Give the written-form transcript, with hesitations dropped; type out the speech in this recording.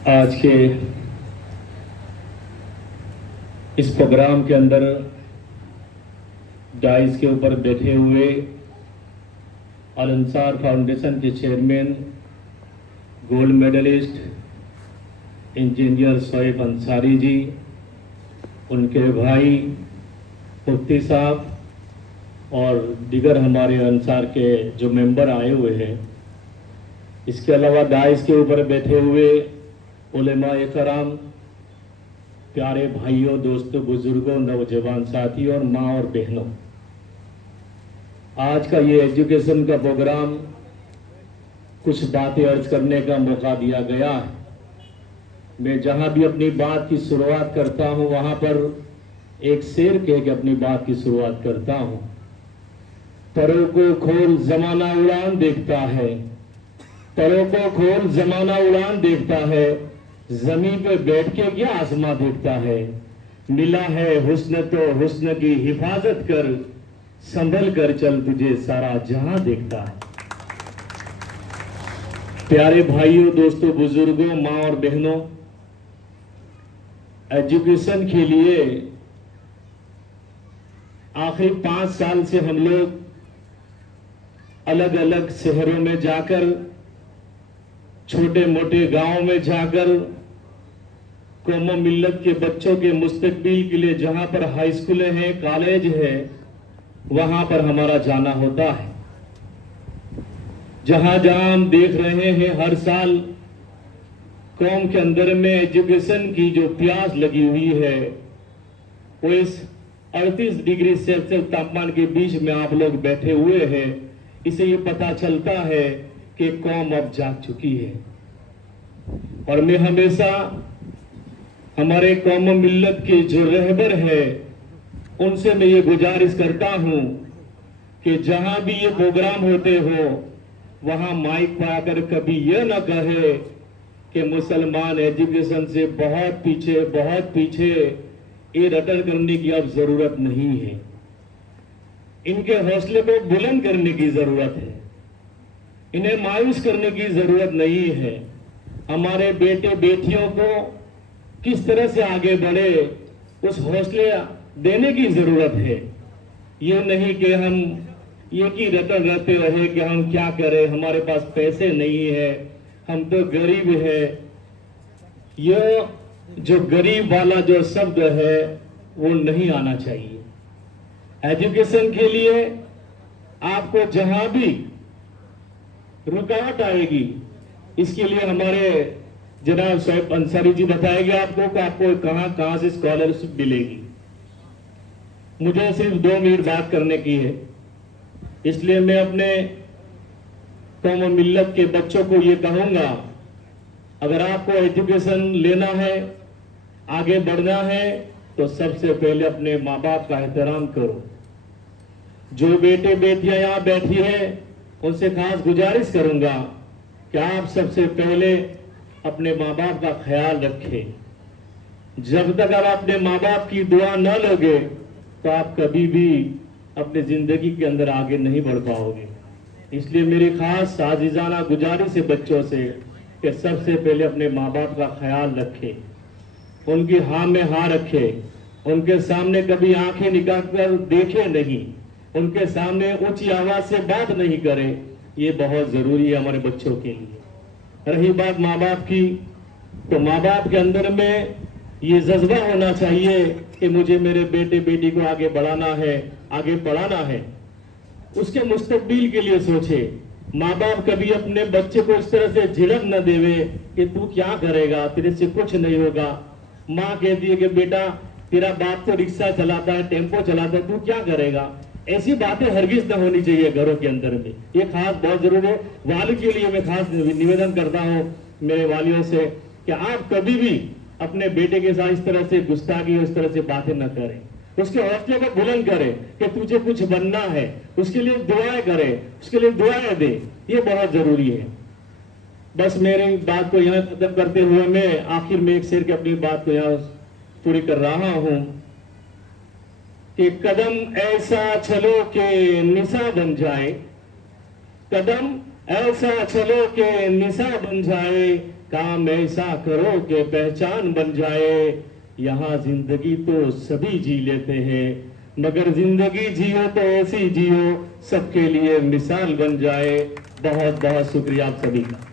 आज के इस प्रोग्राम के अंदर डाइस के ऊपर बैठे हुए अल अंसार फाउंडेशन के chairman, gold medalist engineer Shoaib Ansari ji, उनके भाई मुफ्ती साहब और दीगर हमारे अंसार के जो मेंबर आए हुए हैं। इसके अलावा डाइस के ऊपर बैठे हुए उलेमाए कराम, प्यारे भाइयों, दोस्तों, बुजुर्गों, नौजवान साथियों और माँ और बहनों, आज का ये एजुकेशन का प्रोग्राम कुछ बातें अर्ज करने का मौका दिया गया है। मैं जहां भी अपनी बात की शुरुआत करता हूं वहां पर एक शेर कह के अपनी बात की शुरुआत करता हूं। परों को खोल जमाना उड़ान देखता है, परों को खोल जमाना उड़ान देखता है, जमीन पे बैठ के क्या आसमां देखता है। मिला है हुस्न तो हुस्न की हिफाजत कर, संभल कर चल तुझे सारा जहां देखता है। प्यारे भाइयों, दोस्तों, बुजुर्गों, माँ और बहनों, एजुकेशन के लिए आखिरी 5 साल से हम लोग अलग अलग शहरों में जाकर, छोटे मोटे गांवों में जाकर, कौम मिल्लत के बच्चों के मुस्तकबिल के लिए जहां पर हाई स्कूलें हैं, कॉलेज है, वहां पर हमारा जाना होता है। जहां जहां हम देख रहे हैं हर साल कौम के अंदर में एजुकेशन की जो प्यास लगी हुई है, वो इस 38 डिग्री सेल्सियस तापमान के बीच में आप लोग बैठे हुए हैं। इसे ये पता चलता है कि कौम अब जाग चुकी है। और मैं हमेशा हमारे कौम मिल्लत के जो रहबर है उनसे मैं ये गुजारिश करता हूं कि जहां भी ये प्रोग्राम होते हो वहां माइक पर आकर कभी यह ना कहे कि मुसलमान एजुकेशन से बहुत पीछे, ये रटन करने की अब जरूरत नहीं है। इनके हौसले को बुलंद करने की जरूरत है, इन्हें मायूस करने की जरूरत नहीं है। हमारे बेटे बेटियों को किस तरह से आगे बढ़े उस हौसले देने की जरूरत है। ये नहीं कि हम ये की रटन रहते रहे कि हम क्या करें, हमारे पास पैसे नहीं है, हम तो गरीब है। यह जो गरीब वाला जो शब्द है वो नहीं आना चाहिए। एजुकेशन के लिए आपको जहां भी रुकावट आएगी, इसके लिए हमारे जनाब शोएब अंसारी जी बताएंगे आपको कि आपको कहां से स्कॉलरशिप मिलेगी। मुझे सिर्फ 2 मिनट बात करने की है, इसलिए मैं अपने कौम मिल्लत के बच्चों को ये कहूंगा, अगर आपको एजुकेशन लेना है, आगे बढ़ना है, तो सबसे पहले अपने माँ बाप का एहतराम करो। जो बेटे बेटियां यहां बैठी हैं उनसे खास गुजारिश करूंगा कि आप सबसे पहले अपने माँ बाप का ख्याल रखें। जब तक आप अपने माँ बाप की दुआ न लोगे तो आप कभी भी अपनी जिंदगी के अंदर आगे नहीं बढ़ पाओगे। इसलिए मेरी खास आजीजाना गुजारिश है बच्चों से कि सबसे पहले अपने माँ बाप का ख्याल रखें, उनकी हाँ में हाँ रखें, उनके सामने कभी आंखें निकाल कर देखे नहीं, उनके सामने ऊंची आवाज से बात नहीं करें। ये बहुत जरूरी है हमारे बच्चों के लिए। रही बात माँ बाप की, तो माँ बाप के अंदर में ये जज्बा होना चाहिए कि मुझे मेरे बेटे बेटी को आगे बढ़ाना है, आगे पढ़ाना है, उसके मुस्तकबिल के लिए सोचे। माँ बाप कभी अपने बच्चे को इस तरह से झिड़क न देवे कि तू क्या करेगा, तेरे से कुछ नहीं होगा। माँ कहती है कि बेटा तेरा बाप तो रिक्शा चलाता है, टेम्पो चलाता है, तू क्या करेगा। ऐसी बातें हरगिज न होनी चाहिए घरों के अंदर में। ये खास बहुत जरूरी है। वाली के लिए मैं खास निवेदन करता हूँ मेरे वालियों से कि आप कभी भी अपने बेटे के साथ इस तरह से गुस्ताखी, इस तरह से बातें न करें। उसके हौसले को बुलंद करें कि तुझे कुछ बनना है, उसके लिए दुआएं करें, उसके लिए दुआएं दे। ये बहुत जरूरी है। बस मेरी बात को यहाँ खत्म करते हुए मैं आखिर में एक शेर की अपनी बात को यहाँ पूरी कर रहा हूं कि कदम ऐसा चलो कि निशा बन जाए, कदम ऐसा चलो के निशा बन जाए, काम ऐसा करो के पहचान बन जाए। यहाँ जिंदगी तो सभी जी लेते हैं, मगर जिंदगी जियो तो ऐसी जियो सबके लिए मिसाल बन जाए। बहुत बहुत शुक्रिया आप सभी का।